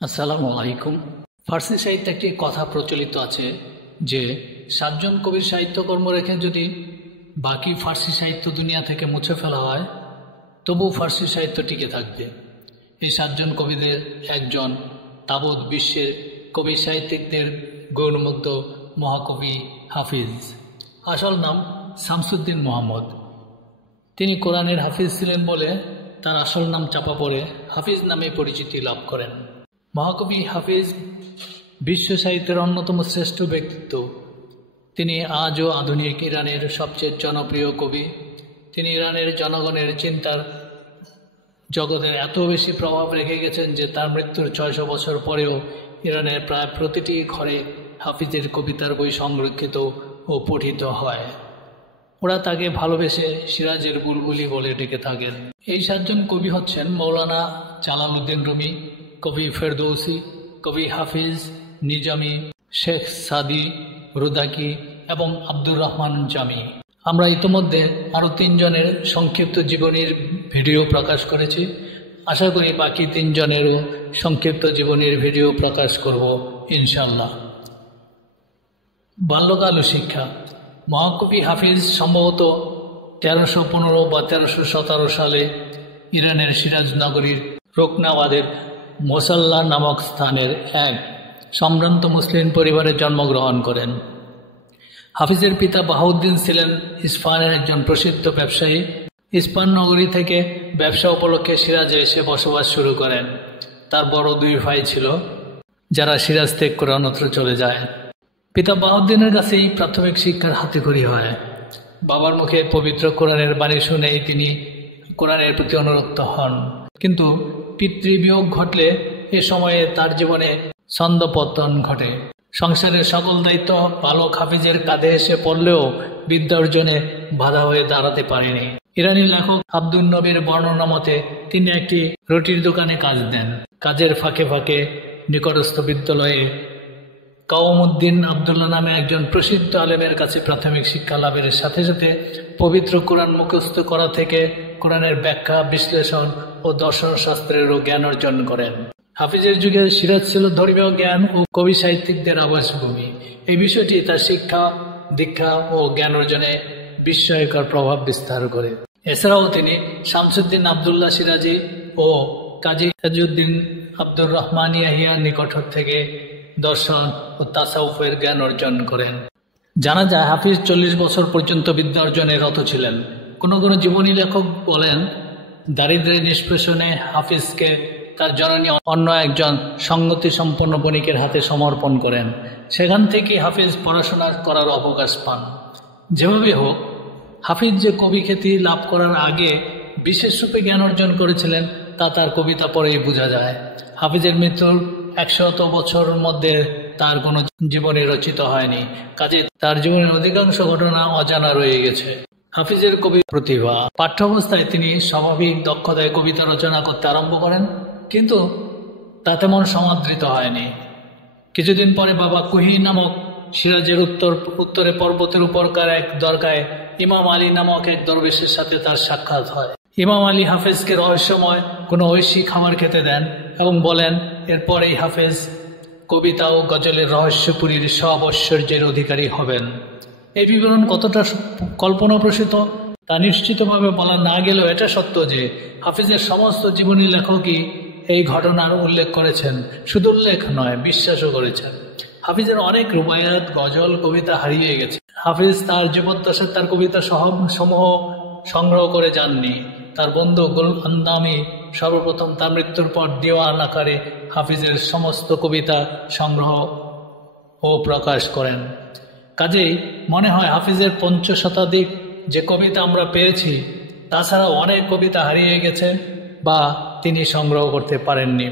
আসসালামু আলাইকুম। ফার্সি সাহিত্যে একটি কথা প্রচলিত আছে যে 7জন কবির সাহিত্যকর্ম রেখে যদি বাকি ফার্সি সাহিত্য দুনিয়া থেকে মুছে ফেলা হয় তবু ফার্সি সাহিত্য টিকে থাকবে। এই 7জন কবিদের একজন তাবৎ বিশ্বের কবি সাহিত্যিকদের গৌরমুগ্ধ মহাকবি হাফিজ। আসল নাম শামসুদ্দিন মোহাম্মদ। তিনি কোরআনের হাফিজ ছিলেন বলে তার আসল নাম চাপা পড়ে হাফিজ নামে পরিচিতি লাভ করেন। মহাকবি হাফিজ বিশ্ব সাহিত্যের অন্যতম শ্রেষ্ঠ ব্যক্তিত্ব। তিনি আজও আধুনিক ইরানের সবচেয়ে জনপ্রিয় কবি। তিনি ইরানের জনগণের চিন্তার জগতে এত বেশি প্রভাব রেখে গেছেন যে তার মৃত্যুর 600 বছর পরেও ইরানের প্রায় প্রতিটি ঘরে হাফিজের কবিতার বই সংরক্ষিত ও পঠিত হয়। ওরা তাকে ভালোবেসে সিরাজের বুলবুলি বলে ডেকে থাকেন। এই 7জন কবি হচ্ছেন মৌলানা জালালউদ্দিন রুমি, কবি ফেরদৌসি, কবি হাফিজ, নিজামি, শেখ সাদি, রুদাকি এবং আব্দুর রহমান জামি। আমরা ইতোমধ্যে আরও 3 জনের সংক্ষিপ্ত জীবনীর ভিডিও প্রকাশ করেছি। আশা করি বাকি 3 জনেরও সংক্ষিপ্ত জীবনীর ভিডিও প্রকাশ করব ইনশাল্লাহ। বাল্যকাল ও শিক্ষা। মহাকবি হাফিজ সম্ভবত 1315 বা 1317 সালে ইরানের সিরাজ নগরীর রোকনাবাদের মোসাল্লা নামক স্থানের এক সম্ভ্রান্ত মুসলিম পরিবারে জন্মগ্রহণ করেন। হাফিজের পিতা বাহাউদ্দিন ছিলেন ইস্পাহানের একজন প্রসিদ্ধ ব্যবসায়ী। ইস্পাহান নগরী থেকে ব্যবসা উপলক্ষে সিরাজে এসে বসবাস শুরু করেন। তার বড় 2 ভাই ছিল যারা সিরাজ ত্যাগ করে অন্যত্র চলে যায়। পিতা বাহাউদ্দিনের কাছেই প্রাথমিক শিক্ষার হাতেখড়ি হয়। বাবার মুখে পবিত্র কোরআনের বাণী শুনেই তিনি কোরআনের প্রতি অনুরক্ত হন। কিন্তু পিতৃবিয়োগ ঘটলে এ সময়ে তার জীবনে ছন্দপতন ঘটে। সংসারের সকল দায়িত্ব বালক হাফিজের কাঁধে এসে পড়লেও বিদ্যা অর্জনে বাধা হয়ে দাঁড়াতে পারেনি। ইরানি লেখক আব্দুল নবীর বর্ণনা মতে তিনি একটি রুটির দোকানে কাজ দেন। কাজের ফাঁকে ফাঁকে নিকটস্থ বিদ্যালয়ে কাওমউদ্দিন আবদুল্লাহ নামে একজন প্রসিদ্ধ আলেমের কাছে প্রাথমিক শিক্ষা লাভের সাথে সাথে পবিত্র কোরআন মুখস্থ করা থেকে কোরআনের ব্যাখ্যা, বিশ্লেষণ ও দর্শন শাস্ত্রেরও জ্ঞান অর্জন করেন। হাফিজের যুগে সিরাজ ছিল ধর্মীয় জ্ঞান ও কবি সাহিত্যিকদের আবাসভূমি। এই বিষয়টি তার শিক্ষা, দীক্ষা ও জ্ঞান অর্জনে বিস্ময়কর প্রভাব বিস্তার করে। এছাড়াও তিনি শামসুদ্দিন আবদুল্লাহ সিরাজি ও কাজী তাজউদ্দিন আব্দুর রহমান ইয়াহিয়ার নিকট থেকে দর্শন ও তাসাউফের জ্ঞান অর্জন করেন। জানা যায় হাফিজ 40 বছর পর্যন্ত বিদ্যা অর্জনে রত ছিলেন। কোনো কোনো জীবনী লেখক বলেন দারিদ্র্যের নিষ্পেষণে হাফিজকে তার জননী অন্য একজন সঙ্গতি সম্পন্ন বণিকের হাতে সমর্পণ করেন। সেখান থেকে হাফিজ পড়াশোনা করার অবকাশ পান। যেভাবে হোক, হাফিজ যে কবি খ্যাতি লাভ করার আগে বিশেষ রূপে জ্ঞান অর্জন করেছিলেন তা তার কবিতা পড়েই বোঝা যায়। হাফিজের মৃত্যুর 100 বছরের মধ্যে তার কোনো জীবনী রচিত হয়নি, কাজে তার জীবনের অধিকাংশ ঘটনা অজানা রয়ে গেছে। হাফিজের কবি প্রতিভা। পাঠ্য অবস্থায় তিনি স্বাভাবিক দক্ষতায় কবিতা রচনা করতে আরম্ভ করেন, কিন্তু তা তেমন সমাদৃত হয়নি। কিছুদিন পরে বাবা কুহি নামক সিরাজের উত্তরে পর্বতের উপরকার এক দরগায় ইমাম আলী নামক এক দরবেশের সাথে তার সাক্ষাৎ হয়। ইমাম আলী হাফেজকে রহস্যময় কোনো ঐশী খাবার খেতে দেন এবং বলেন এরপরেই হাফেজ কবিতা ও গজলের রহস্যপুরীর সব ঐশ্বর্যের অধিকারী হবেন। এই বিবরণ কতটা কল্পনাপ্রসূত তা নিশ্চিতভাবে বলা না গেলেও এটা সত্য যে হাফিজের সমস্ত জীবনী লেখকই এই ঘটনার উল্লেখ করেছেন। শুধু উল্লেখ নয়, বিশ্বাসও করেছেন। হাফিজের অনেক রুবায়াত, গজল, কবিতা হারিয়ে গেছে। হাফিজ তার জীবদ্দশায় তার কবিতা সমূহ সংগ্রহ করে যাননি। তার বন্ধু গুল আন্দামি সর্বপ্রথম তার মৃত্যুর পর দিওয়ান আকারে হাফিজের সমস্ত কবিতা সংগ্রহ ও প্রকাশ করেন। কাজেই মনে হয় হাফিজের 5 শতাধিক যে কবিতা আমরা পেয়েছি তাছাড়া অনেক কবিতা হারিয়ে গেছে বা তিনি সংগ্রহ করতে পারেননি।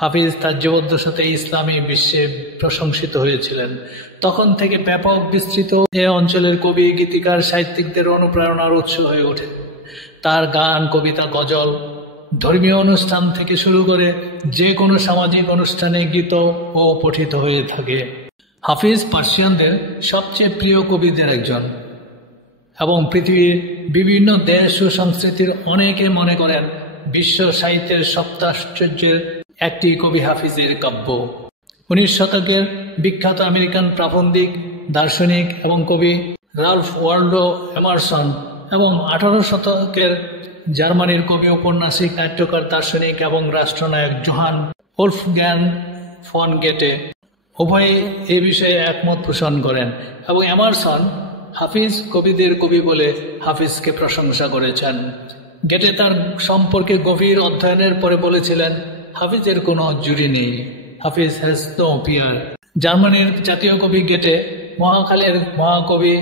হাফিজ তার জীবদ্দশাতে ইসলামী বিশ্বে প্রশংসিত হয়েছিলেন। তখন থেকে ব্যাপক বিস্তৃত এ অঞ্চলের কবি, গীতিকার, সাহিত্যিকদের অনুপ্রেরণার উৎস হয়ে ওঠে। তার গান, কবিতা, গজল ধর্মীয় অনুষ্ঠান থেকে শুরু করে যে কোনো সামাজিক অনুষ্ঠানে গীত ও পঠিত হয়ে থাকে। হাফিজ পার্সিয়ানদের সবচেয়ে প্রিয় কবিদের একজন এবং পৃথিবীর বিভিন্ন দেশ ও সংস্কৃতির অনেকে মনে করেন বিশ্ব সাহিত্যের সপ্তাশ্চর্যের একটি কবি হাফিজের কাব্য। 19 শতকের বিখ্যাত আমেরিকান প্রাবন্ধিক, দার্শনিক এবং কবি রাল্ফ ওয়াল্ডো এমারসন এবং 18 শতকের জার্মানির কবি, ঔপন্যাসিক, নাট্যকার, দার্শনিক এবং রাষ্ট্রনায়ক জোহান ওলফগ্যাং ফন গেটে উভয়ে এ বিষয়ে একমত পোষণ করেন এবং এমারসন হাফিজ কবিদের কবি বলে হাফিজকে প্রশংসা করেছেন। গেটে তার সম্পর্কে গভীর অধ্যয়নের পরে বলেছিলেন, হাফিজের কোনো জুড়ি নেই, হাফিজ হ্যাজ নো পিয়ার। জার্মানির জাতীয় কবি গেটে মহাকালের মহাকবি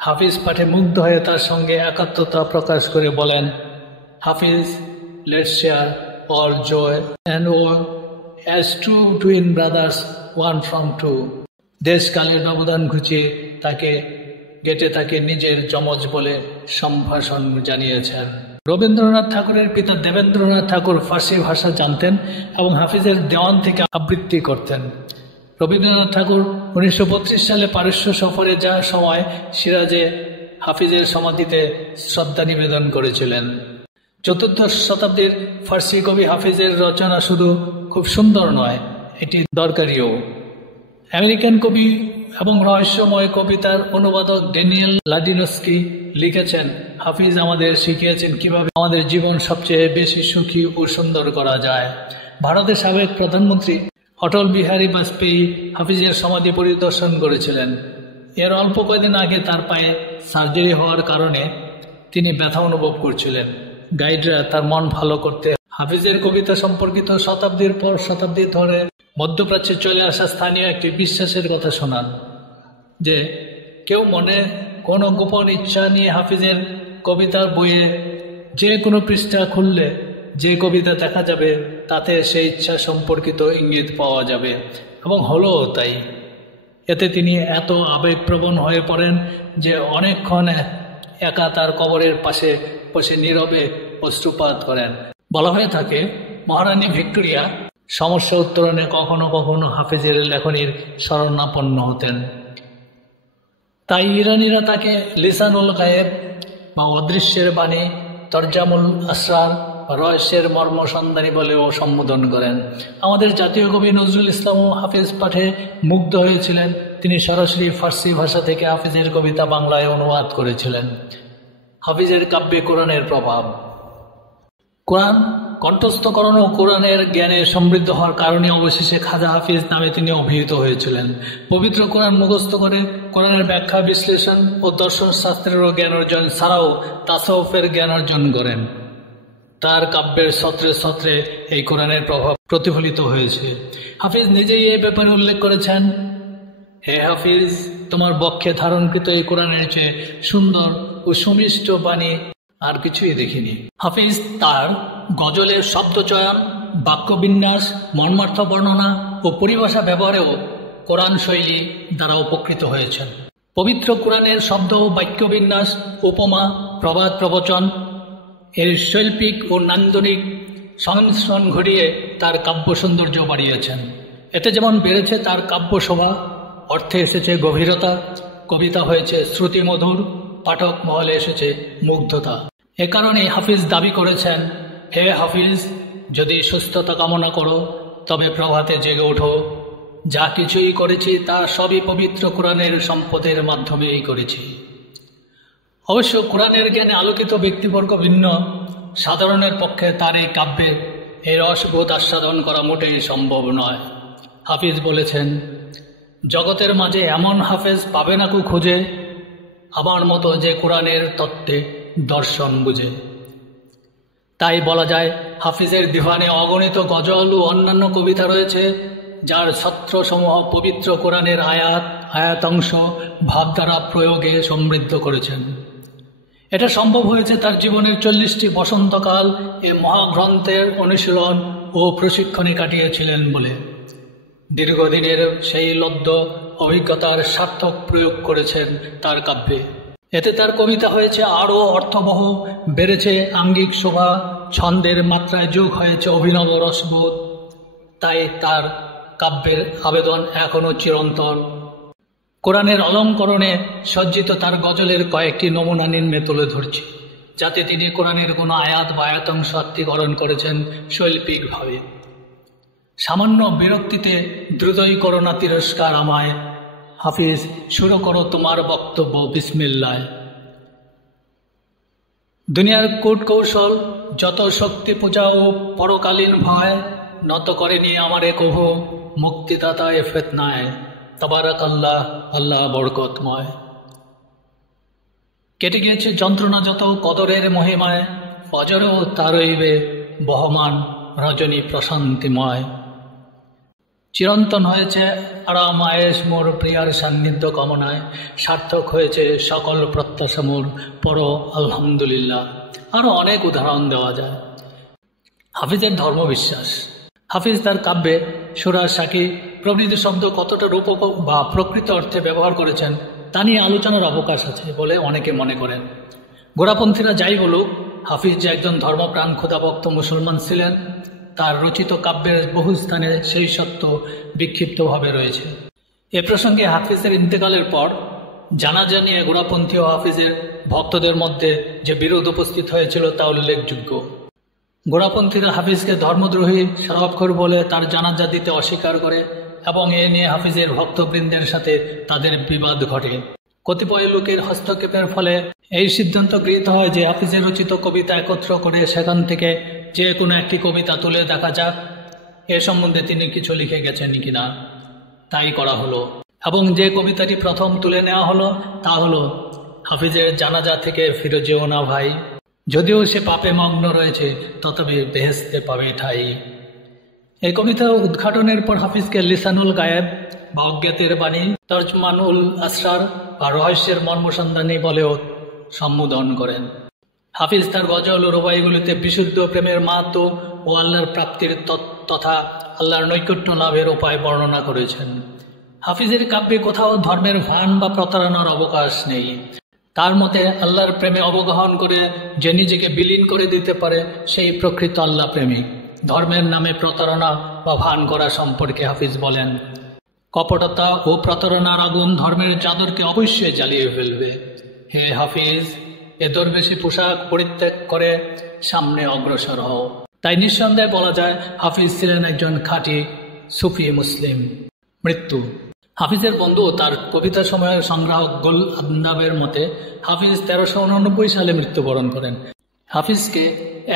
হাফিজ পাঠে মুগ্ধ হয়ে তার সঙ্গে একাত্মতা প্রকাশ করে বলেন, Hafiz let's share all joy and ও as two twin brothers one from two. দেশকালের ব্যবধান ঘুচিয়ে গেটে তাকে নিজের যমজ বলে সম্ভাষণ জানিয়েছেন। রবীন্দ্রনাথ ঠাকুরের পিতা দেবেন্দ্রনাথ ঠাকুর ফার্সি ভাষা জানতেন এবং হাফিজের দেওয়ান থেকে আবৃত্তি করতেন। রবীন্দ্রনাথ ঠাকুর 1932 সালে পারস্য সফরে যাওয়ার সময় সিরাজে হাফিজের সমাধিতে শ্রদ্ধা নিবেদন করেছিলেন। 14 শতাব্দীর ফার্সি কবি হাফিজের রচনা শুধু খুব সুন্দর নয়, এটি দরকারিও। আমেরিকান কবি এবং রহস্যময় কবিতার অনুবাদক ড্যানিয়েল লাডিনস্কি লিখেছেন, হাফিজ আমাদের শিখিয়েছেন কিভাবে আমাদের জীবন সবচেয়ে বেশি সুখী ও সুন্দর করা যায়। ভারতের সাবেক প্রধানমন্ত্রী অটল বিহারী বাজপেয়ী হাফিজের সমাধি পরিদর্শন করেছিলেন। এর অল্প কয়েকদিন আগে তার পায়ে সার্জারি হওয়ার কারণে তিনি ব্যথা অনুভব করছিলেন। গাইডরা তার মন ভালো করতে হাফিজের কবিতা সম্পর্কিত শতাব্দীর পর শতাব্দী ধরে মধ্যপ্রাচ্যে চলে আসা স্থানীয় একটি বিশ্বাসের কথা শোনান যে কেউ মনে কোনো গোপন ইচ্ছা নিয়ে হাফিজের কবিতার বইয়ে যে কোনো পৃষ্ঠা খুললে যে কবিতা দেখা যাবে তাতে সেই ইচ্ছা সম্পর্কিত ইঙ্গিত পাওয়া যাবে, এবং হলো তাই। এতে তিনি এত আবেগপ্রবণ হয়ে পড়েন যে অনেকক্ষণ একা তার কবরের পাশে বসে নীরবে অশ্রুপাত করেন। বলা হয়ে থাকে, মহারানী ভিক্টোরিয়া সমস্যা উত্তরণে কখনো কখনো হাফিজের লেখনীর শরণাপন্ন হতেন। তাই ইরানিরা তাকে লিসানুল গায়েব বা অদৃশ্যের বাণী, তরজামুল আসরার, রহস্যের মর্ম সন্ধানী বলেও সম্বোধন করেন। আমাদের জাতীয় কবি নজরুল ইসলামও হাফিজ পাঠে মুগ্ধ হয়েছিলেন। তিনি সরাসরি ফার্সি ভাষা থেকে হাফিজের কবিতা বাংলায় অনুবাদ করেছিলেন। হাফিজের কাব্যে কোরআনের প্রভাব। কোরআন কণ্ঠস্থকরণ ও কোরআনের জ্ঞানে সমৃদ্ধ হওয়ার কারণে অবশেষে খাজা হাফিজ নামে তিনি অভিহিত হয়েছিলেন। পবিত্র কোরআন মুখস্থ করে কোরআনের ব্যাখ্যা, বিশ্লেষণ ও দর্শন শাস্ত্রেরও জ্ঞান অর্জন ছাড়াও তাসাউফের জ্ঞান অর্জন করেন। তার কাব্যের ছত্রে ছত্রে এই কোরআনের প্রভাব প্রতিফলিত হয়েছে। হাফিজ নিজেই এই ব্যাপারে উল্লেখ করেছেন, হে হাফিজ, তোমার বক্ষে ধারণকৃত এই কোরআনের চেয়ে সুন্দর ও সুমিষ্ট বাণী আর কিছুই দেখিনি। হাফিজ তার গজলের শব্দচয়ন, বাক্যবিন্যাস, মর্মার্থ বর্ণনা ও পরিভাষা ব্যবহারেও কোরআন শৈলী দ্বারা উপকৃত হয়েছেন। পবিত্র কোরআনের শব্দ ও বাক্যবিন্যাস, উপমা, প্রবাদ, প্রবচন এর শৈল্পিক ও নান্দনিক সংমিশ্রণ ঘটিয়ে তার কাব্য সৌন্দর্য বাড়িয়েছেন। এতে যেমন বেড়েছে তার কাব্য শোভা, অর্থে এসেছে গভীরতা, কবিতা হয়েছে শ্রুতিমধুর, পাঠক মহলে এসেছে মুগ্ধতা। এ কারণে হাফিজ দাবি করেছেন, হে হাফিজ, যদি সুস্থতা কামনা করো তবে প্রভাতে জেগে ওঠো। যা কিছুই করেছি তা সবই পবিত্র কোরআনের সম্পদের মাধ্যমেই করেছি। অবশ্য কোরআনের জ্ঞানে আলোকিত ব্যক্তিবর্গ ভিন্ন, সাধারণের পক্ষে তার এই কাব্যে এই রসবোধ আস্বাদন করা মোটেই সম্ভব নয়। হাফিজ বলেছেন, জগতের মাঝে এমন হাফেজ পাবে না কু খুঁজে, আমার মতো যে কোরআনের তত্ত্বে দর্শন বুঝে। তাই বলা যায়, হাফিজের দিওয়ানে অগণিত গজল ও অন্যান্য কবিতা রয়েছে, যার ছত্রসমূহ পবিত্র কোরআনের আয়াতাংশ ভাবধারা প্রয়োগে সমৃদ্ধ করেছেন। এটা সম্ভব হয়েছে তার জীবনের 40টি বসন্তকাল এ মহাগ্রন্থের অনুশীলন ও প্রশিক্ষণে কাটিয়েছিলেন বলে। দীর্ঘদিনের সেই লব্ধ অভিজ্ঞতার সার্থক প্রয়োগ করেছেন তার কাব্যে। এতে তার কবিতা হয়েছে আরও অর্থবহ, বেড়েছে আঙ্গিক শোভা, ছন্দের মাত্রায় যোগ হয়েছে অভিনব রসবোধ। তাই তার কাব্যের আবেদন এখনও চিরন্তন। কোরআনের অলঙ্করণে সজ্জিত তার গজলের কয়েকটি নমুনা নিম্নে তুলে ধরছি, যাতে তিনি কোরআনের কোনো আয়াত বা আয়াতাংশ আত্মীকরণ করেছেন শৈল্পিকভাবে। সামান্য বিরক্তিতে দ্রুতই করো না তিরস্কার আমায়, হাফিজ শুরু করো তোমার বক্তব্য বিসমিল্লায়। দুনিয়ার কূট কৌশল যত শক্তি পূজা ও পরকালীন ভয়, নত করেনি আমারে কভু মুক্তিদাতা এ ফিতনায়, তাবারাক আল্লাহ, আল্লাহ বরকতময়। কেটে গিয়েছে যন্ত্রণা যত কদরের মহিমায়, ফজরও তারইবে বহমান রজনী প্রশান্তিময়। চিরন্তন হয়েছে আরাম আয়েশ মোর প্রিয়ার সান্নিধ্য কামনায়, সার্থক হয়েছে সকল প্রত্যাশা মোর, পর আলহামদুলিল্লাহ। আরও অনেক উদাহরণ দেওয়া যায়। হাফিজের ধর্মবিশ্বাস। হাফিজ তার কাব্যে সুরা, সাকি প্রভৃতি শব্দ কতটা রূপক বা প্রকৃত অর্থে ব্যবহার করেছেন তা নিয়ে আলোচনার অবকাশ আছে বলে অনেকে মনে করেন। গোড়াপন্থীরা যাই বলুক, হাফিজ যে একজন ধর্মপ্রাণ ক্ষুধাভক্ত মুসলমান ছিলেন, তার রচিত কাব্যের বহু স্থানে সেই সত্য বিক্ষিপ্তভাবে রয়েছে। এ প্রসঙ্গে হাফিজের ইন্তেকালের পর জানাজা নিয়ে গোড়াপন্থী ও হাফিজের ভক্তদের মধ্যে যে বিরোধ উপস্থিত হয়েছিল তা উল্লেখযোগ্য। গোড়াপন্থীরা হাফিজকে ধর্মদ্রোহী, শরাবখোর বলে তার জানাজা দিতে অস্বীকার করে এবং এ নিয়ে হাফিজের ভক্তবৃন্দের সাথে তাদের বিবাদ ঘটে। কতিপয় লোকের হস্তক্ষেপের ফলে এই সিদ্ধান্ত গৃহীত হয় যে হাফিজের রচিত কবিতা একত্র করে সেখান থেকে যে কোনো একটি কবিতা তুলে দেখা যাক, এ সম্বন্ধে তিনি কিছু লিখে গেছেন কিনা। তাই করা হলো এবং যে কবিতাটি প্রথম তুলে নেওয়া হলো তা হলো হাফিজের জানাজা থেকে ফিরে যেও না ভাই, যদিও সে পাপে মগ্ন রয়েছে তথাপি বেহেশতে পাবে ঠাই। এই কবিতা উদ্ঘাটনের পর হাফিজকে লিসানুল গায়েব বা অজ্ঞাতের বাণী, তর্জমানুল আসরার বা রহস্যের মর্মসন্ধানী বলেও সম্বোধন করেন। হাফিজ তার গজল ও রুবাইগুলিতে বিশুদ্ধ প্রেমের মাহাত্ম্য ও আল্লাহর প্রাপ্তির তথা আল্লাহর নৈকট্য লাভের উপায় বর্ণনা করেছেন। হাফিজের কাব্যে কোথাও ধর্মের ভান বা প্রতারণার অবকাশ নেই। তার মতে আল্লাহর প্রেমে অবগাহন করে যে নিজেকে বিলীন করে দিতে পারে সেই প্রকৃত আল্লাহ প্রেমিক। ধর্মের নামে প্রতারণা বা ভান করা সম্পর্কে হাফিজ বলেন, কপটতা ও প্রতারণার আগুন ধর্মের চাদরকে অবশ্যই জ্বালিয়ে ফেলবে। হে হাফিজ, এ দরবেশী পোশাক পরিত্যাগ করে সামনে অগ্রসর হও। তাই নিঃসন্দেহে বলা যায় হাফিজ ছিলেন একজন খাঁটি সুফি মুসলিম। মৃত্যু। হাফিজের বন্ধু তার কবিতা সময়ের সংগ্রাহক গুল আদনাবের মতে হাফিজ 1389 সালে মৃত্যুবরণ করেন। হাফিজকে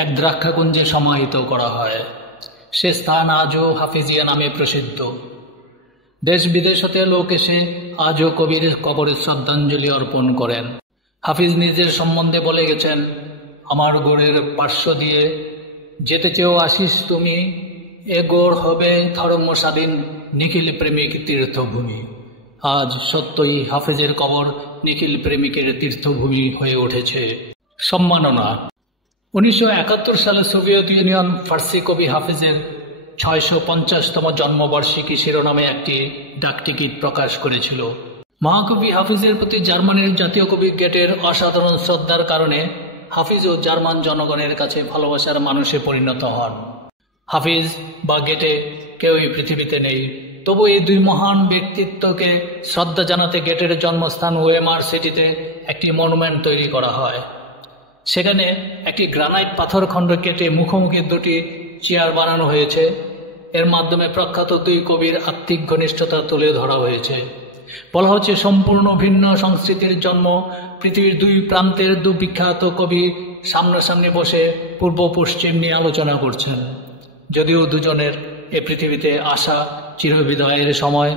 এক দ্রাক্ষাকুঞ্জে সমাহিত করা হয়। সে স্থান আজও হাফিজিয়া নামে প্রসিদ্ধ। দেশ বিদেশ হতে লোক এসে আজও কবির কবরে শ্রদ্ধাঞ্জলি অর্পণ করেন। হাফিজ নিজের সম্বন্ধে বলে গেছেন, আমার গোড়ের পার্শ্ব দিয়ে যেতে চেয়েও আসিস তুমি, এ গোড় হবে ধর্মস্বাধীন নিখিল প্রেমিক তীর্থভূমি। আজ সত্যই হাফিজের কবর নিখিল প্রেমিকের তীর্থভূমি হয়ে উঠেছে। সম্মাননা। 1971 সালে সোভিয়েত ইউনিয়ন ফার্সি কবি হাফিজের 650তম জন্মবার্ষিকী শিরোনামে একটি ডাকটিকিট প্রকাশ করেছিল। মহাকবি হাফিজের প্রতি জার্মানির জাতীয় কবি গেটের অসাধারণ শ্রদ্ধার কারণে হাফিজ ও জার্মান জনগণের কাছে ভালোবাসার মানুষে পরিণত হন। হাফিজ বা গেটে কেউই পৃথিবীতে নেই, তবু এই দুই মহান ব্যক্তিত্বকে শ্রদ্ধা জানাতে গেটের জন্মস্থান ওয়েমার সিটিতে একটি মনুমেন্ট তৈরি করা হয়। সেখানে একটি গ্রানাইট পাথর খণ্ড কেটে মুখোমুখি দুটি চেয়ার বানানো হয়েছে। এর মাধ্যমে প্রখ্যাত দুই কবির আত্মিক ঘনিষ্ঠতা তুলে ধরা হয়েছে। বলা হচ্ছে সম্পূর্ণ ভিন্ন সংস্কৃতির জন্ম, পৃথিবীর দুই প্রান্তের দু বিখ্যাত কবি সামনাসামনি বসে পূর্ব পশ্চিম নিয়ে আলোচনা করছেন। যদিও দুজনের এ পৃথিবীতে আসা চিরবিদায়ের সময়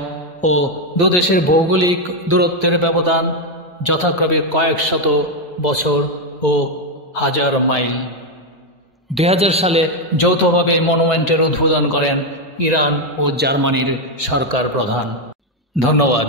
ও দুদেশের ভৌগোলিক দূরত্বের ব্যবধান যথাক্রমে কয়েক শত বছর ও হাজার মাইল। 2000 সালে যৌথভাবে মনুমেন্টের উদ্বোধন করেন ইরান ও জার্মানির সরকার প্রধান। ধন্যবাদ।